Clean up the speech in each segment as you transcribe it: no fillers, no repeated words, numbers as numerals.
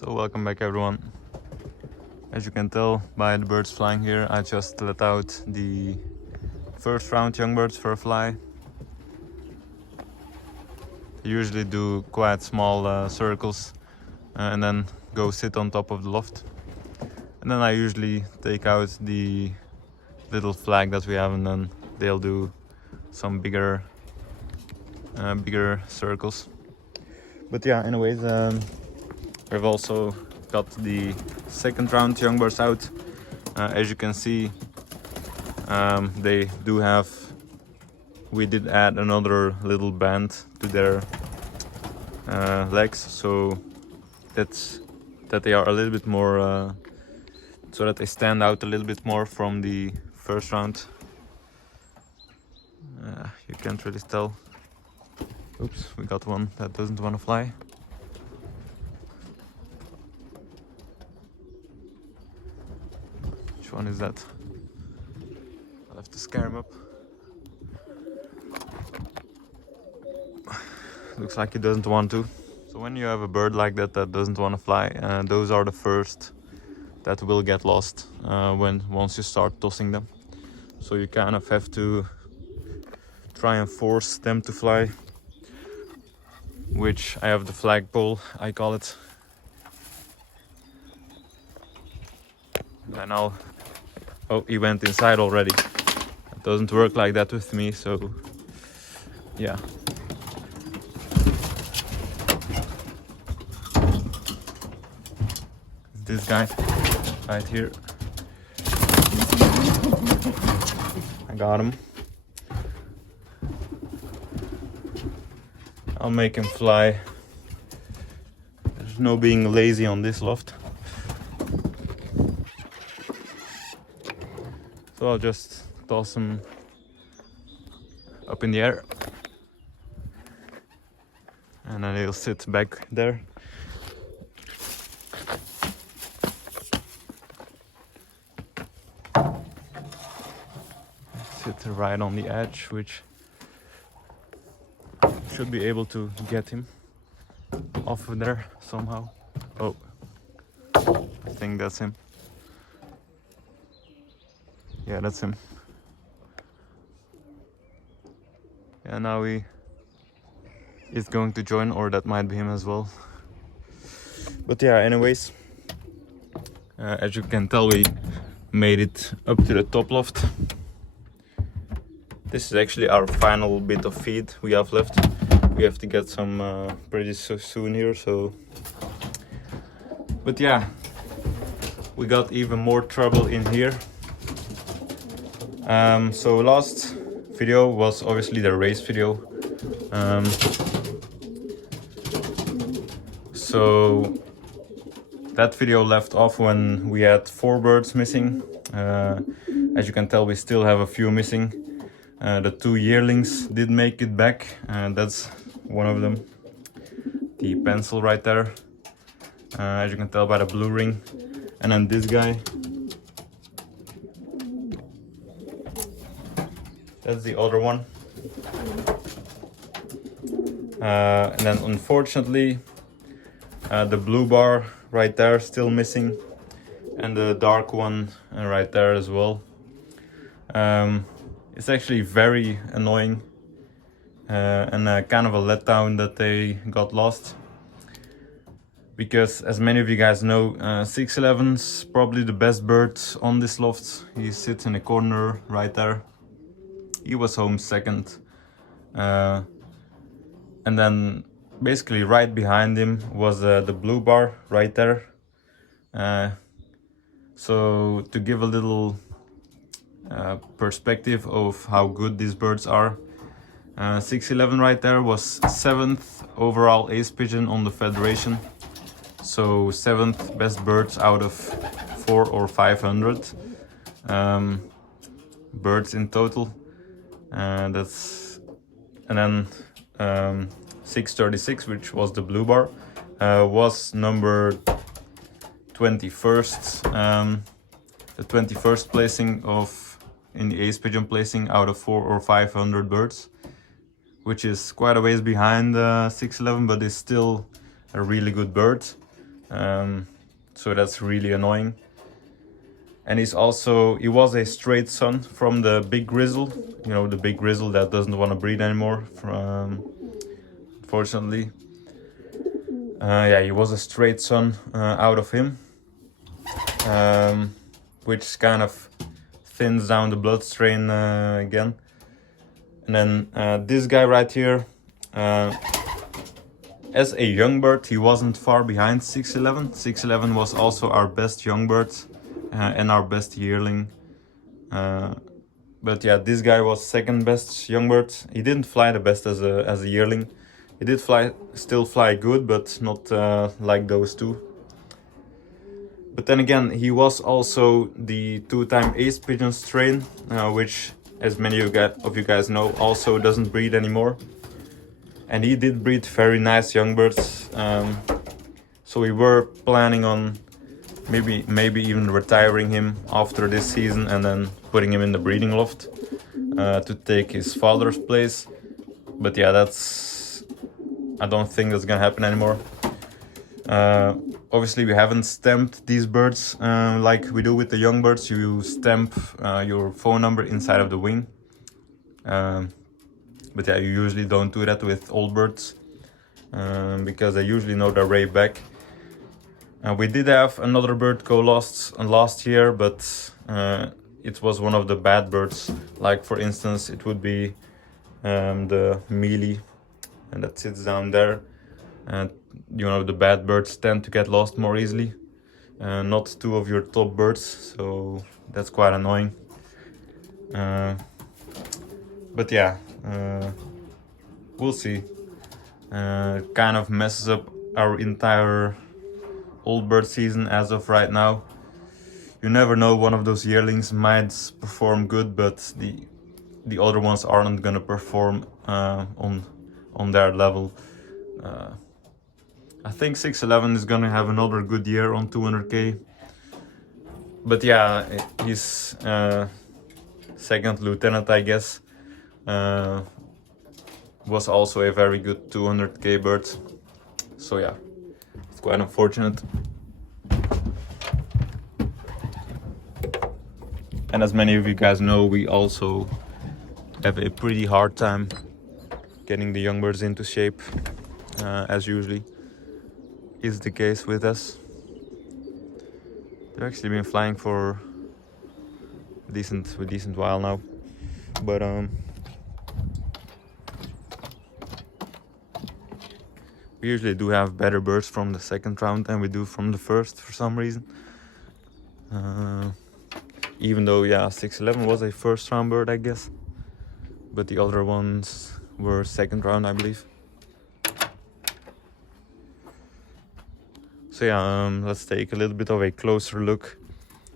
So welcome back everyone. As you can tell by the birds flying here, I just let out the first round young birds for a fly. They usually do quite small circles and then go sit on top of the loft. And then I usually take out the little flag that we have, and then they'll do some bigger circles. But yeah, anyways, we've also got the second round young birds out. As you can see, they do have, we did add another little band to their legs, so that they are a little bit more, so that they stand out a little bit more from the first round. You can't really tell. Oops, we got one that doesn't want to fly. Which one is that? I'll have to scare him up. Looks like he doesn't want to. So when you have a bird like that that doesn't want to fly, those are the first that will get lost once you start tossing them. So you kind of have to try and force them to fly, which I have the flagpole, I call it. And I'll... Oh, he went inside already. It doesn't work like that with me, so yeah. This guy right here. I got him. I'll make him fly. There's no being lazy on this loft. So I'll just toss him up in the air. And then he'll sit back there. Sit right on the edge, which should be able to get him off of there somehow. Oh, I think that's him. Yeah, that's him. Yeah, now he is going to join, or that might be him as well. But yeah, anyways, as you can tell, we made it up to the top loft. This is actually our final bit of feed we have left. We have to get some pretty soon here, so... But yeah, we got even more trouble in here. So last video was obviously the race video. So that video left off when we had 4 birds missing. As you can tell, we still have a few missing. The 2 yearlings did make it back, and that's one of them. The pencil right there, as you can tell by the blue ring. And then this guy. That's the other one. And then unfortunately, the blue bar right there still missing, and the dark one right there as well. It's actually very annoying and kind of a letdown that they got lost, because as many of you guys know, 611's probably the best bird on this loft. He sits in a corner right there. He was home second, and then basically right behind him was the blue bar right there. So to give a little perspective of how good these birds are, 611 right there was 7th overall ace pigeon on the federation, so 7th best birds out of 400 or 500 birds in total. And then 636, which was the blue bar, was number 21st, the 21st placing in the ace pigeon placing out of 400 or 500 birds, which is quite a ways behind 611, but is still a really good bird. So that's really annoying. And he was a straight son from the big grizzle, you know, the big grizzle that doesn't want to breed anymore, unfortunately. Yeah, he was a straight son out of him, which kind of thins down the blood strain again. And then this guy right here, as a young bird, he wasn't far behind 611. 611 was also our best young bird and our best yearling. But yeah, this guy was second best young bird. He didn't fly the best as a yearling. He did still fly good, but not like those two. But then again, he was also the two-time ace pigeon strain, which, as many of you guys know, also doesn't breed anymore. And he did breed very nice young birds. So we were planning on maybe even retiring him after this season and then putting him in the breeding loft to take his father's place. But yeah, I don't think that's gonna happen anymore. Obviously we haven't stamped these birds like we do with the young birds. You stamp your phone number inside of the wing. But yeah, you usually don't do that with old birds because they usually know their way back. We did have another bird go lost last year, but it was one of the bad birds. Like for instance, it would be the mealy, and that sits down there. And you know, the bad birds tend to get lost more easily. Not two of your top birds, so that's quite annoying. But yeah, we'll see. It kind of messes up our entire old bird season as of right now. You never know, one of those yearlings might perform good, but the other ones aren't gonna perform on their level. I think 611 is gonna have another good year on 200k. But yeah, he's second lieutenant, I guess, was also a very good 200k bird. So yeah, it's quite unfortunate. And as many of you guys know, we also have a pretty hard time getting the young birds into shape, as usually is the case with us. They've actually been flying for a decent while now, but we usually do have better birds from the second round than we do from the first for some reason. Even though, yeah, 611 was a first round bird, I guess, but the other ones were second round, I believe. So yeah, let's take a little bit of a closer look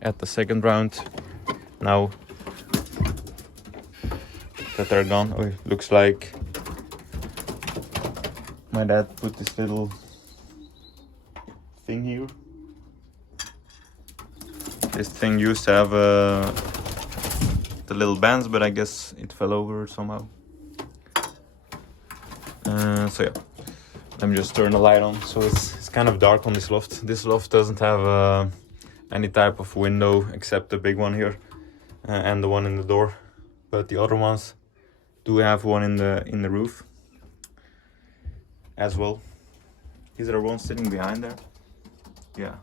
at the second round now that they're gone. Oh, it looks like my dad put this little thing here. This thing used to have the little bands, but I guess it fell over somehow. So yeah, let me just turn the light on. So it's kind of dark on this loft. This loft doesn't have any type of window except the big one here and the one in the door. But the other ones do have one in the roof as well. Is there one sitting behind there? Yeah.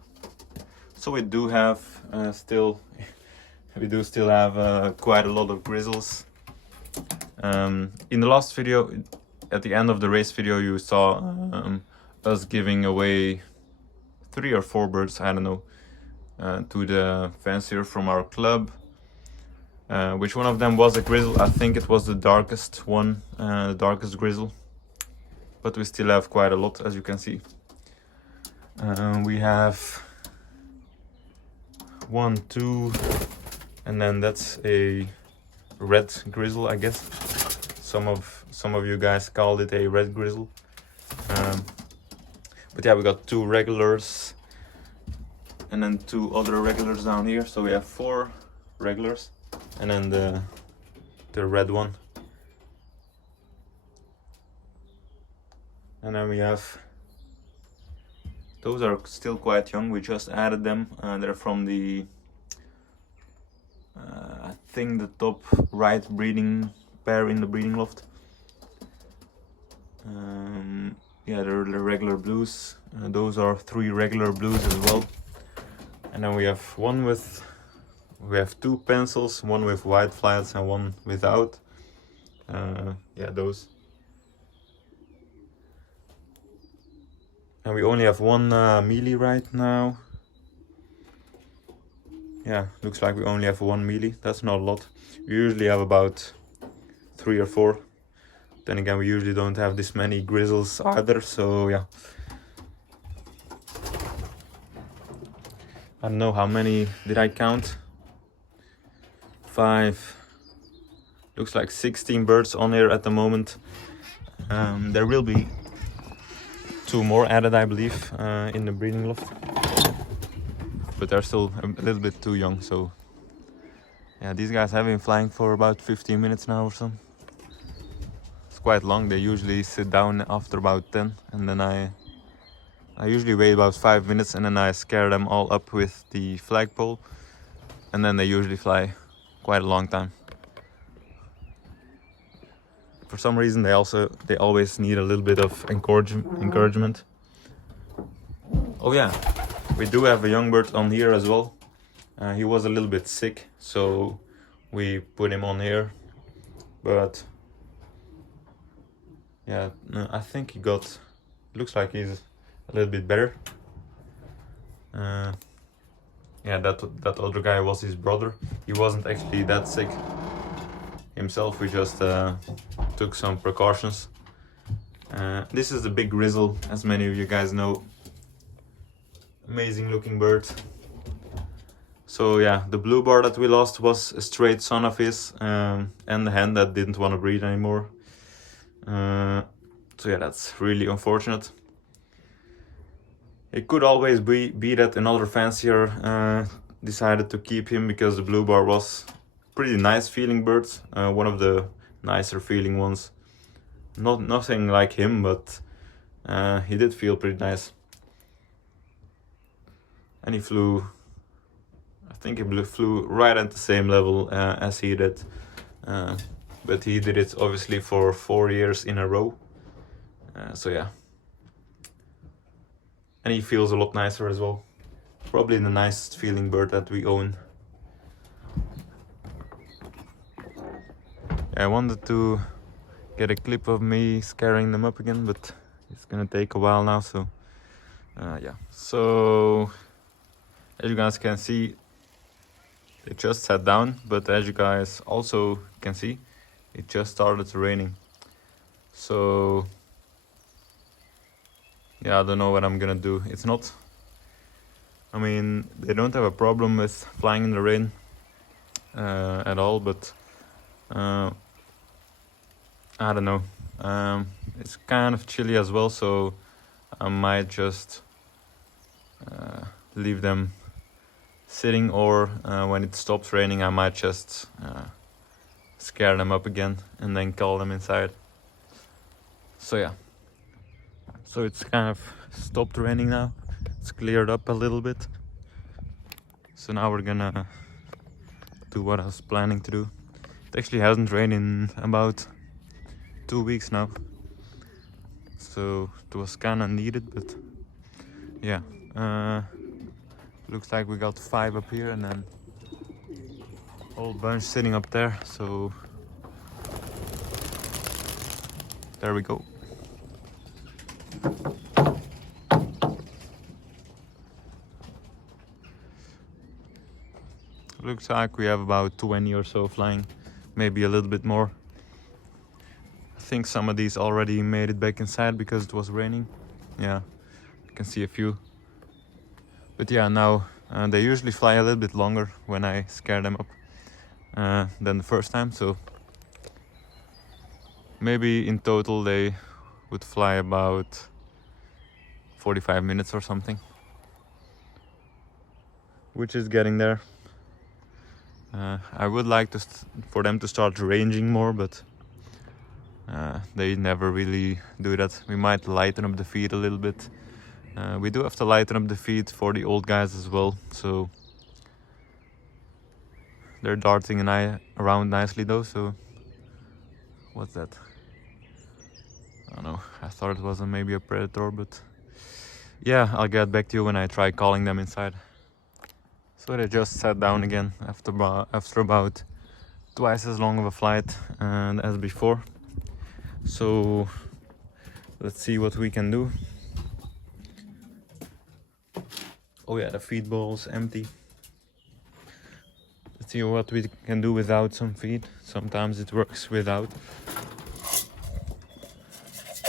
So we do have still have quite a lot of grizzles. In the last video, at the end of the race video, you saw us giving away 3 or 4 birds, I don't know, to the fancier from our club. Which one of them was a grizzle? I think it was the darkest one, the darkest grizzle. But we still have quite a lot, as you can see. We have 1, 2, and then that's a red grizzle, I guess. Some of you guys called it a red grizzle. But yeah, we got 2 regulars and then 2 other regulars down here. So we have 4 regulars and then the red one. And then we have Those are still quite young. We just added them. They're from the I think the top right breeding pair in the breeding loft. Yeah, they're the regular blues. Those are 3 regular blues as well. And then we have two pencils, one with white flats and one without. Yeah, those. And we only have one mealy right now. Yeah, looks like we only have one mealy. That's not a lot. We usually have about 3 or 4. Then again, we usually don't have this many grizzles either, so yeah. I don't know how many did I count. 5. Looks like 16 birds on here at the moment. There will be 2 more added, I believe, in the breeding loft. But they're still a little bit too young, so yeah, these guys have been flying for about 15 minutes now or so. It's quite long. They usually sit down after about 10, and then I usually wait about 5 minutes, and then I scare them all up with the flagpole, and then they usually fly quite a long time. For some reason they always need a little bit of encouragement. Oh yeah, we do have a young bird on here as well. He was a little bit sick, so we put him on here, but yeah, I think looks like he's a little bit better. Yeah, that other guy was his brother. He wasn't actually that sick himself. We just took some precautions. This is the big grizzle, as many of you guys know. Amazing looking bird. So yeah, the blue bar that we lost was a straight son of his, and the hen that didn't want to breed anymore. So yeah, that's really unfortunate. It could always be that another fancier decided to keep him, because the blue bar was pretty nice feeling bird, one of the nicer feeling ones. Nothing like him, but he did feel pretty nice. And he flew, I think he flew right at the same level as he did. But he did it obviously for 4 years in a row. So yeah. And he feels a lot nicer as well. Probably the nicest feeling bird that we own. I wanted to get a clip of me scaring them up again, but it's gonna take a while now, so yeah. So as you guys can see, it just sat down, but as you guys also can see, it just started raining. So yeah, I don't know what I'm gonna do. It's not, I mean, they don't have a problem with flying in the rain at all, but I don't know. It's kind of chilly as well, so I might just leave them sitting, or when it stops raining I might just scare them up again and then call them inside. So yeah, so it's kind of stopped raining now. It's cleared up a little bit, so now we're gonna do what I was planning to do. It actually hasn't rained in about 2 weeks now, so it was kind of needed. But yeah, looks like we got 5 up here and then a whole bunch sitting up there, so there we go. Looks like we have about 20 or so flying, maybe a little bit more. I think some of these already made it back inside because it was raining. Yeah, you can see a few. But yeah, now they usually fly a little bit longer when I scare them up than the first time, so maybe in total they would fly about 45 minutes or something, which is getting there. I would like for them to start ranging more, but they never really do that. We might lighten up the feed a little bit, We do have to lighten up the feed for the old guys as well, so they're darting around nicely though. So what's that? I don't know, I thought it was maybe a predator, but yeah, I'll get back to you when I try calling them inside. So they just sat down again after about twice as long of a flight and as before. So let's see what we can do. Oh yeah, the feed bowl's empty. Let's see what we can do without some feed. Sometimes it works without.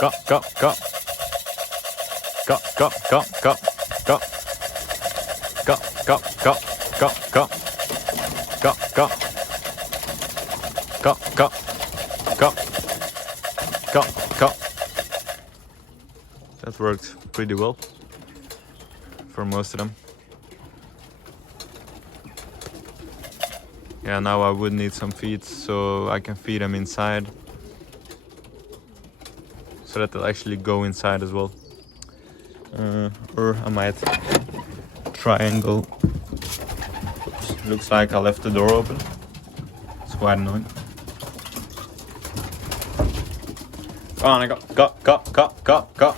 Go, go, go. Go, go, go, go, go. Go, go, go, go, go. Go, go. Go, go, go. Go, go. That worked pretty well for most of them. Yeah, now I would need some feed so I can feed them inside, so that they'll actually go inside as well. Or I might try and go. Oops. Looks like I left the door open. It's quite annoying. Go on, go, go, go, go, go, go.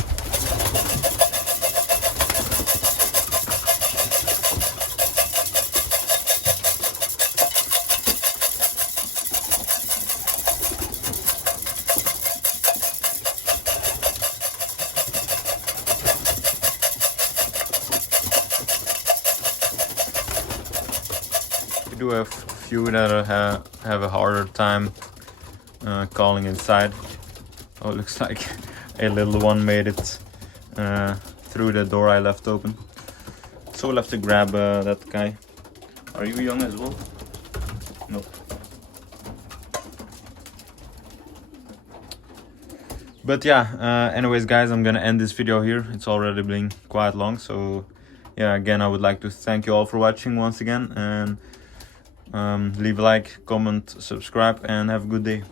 We do have a few that have a harder time calling inside. Oh, it looks like a little one made it through the door I left open. So we'll have to grab that guy. Are you young as well? No. But yeah, anyways guys, I'm gonna end this video here. It's already been quite long, so yeah, again I would like to thank you all for watching once again, and leave a like, comment, subscribe, and have a good day.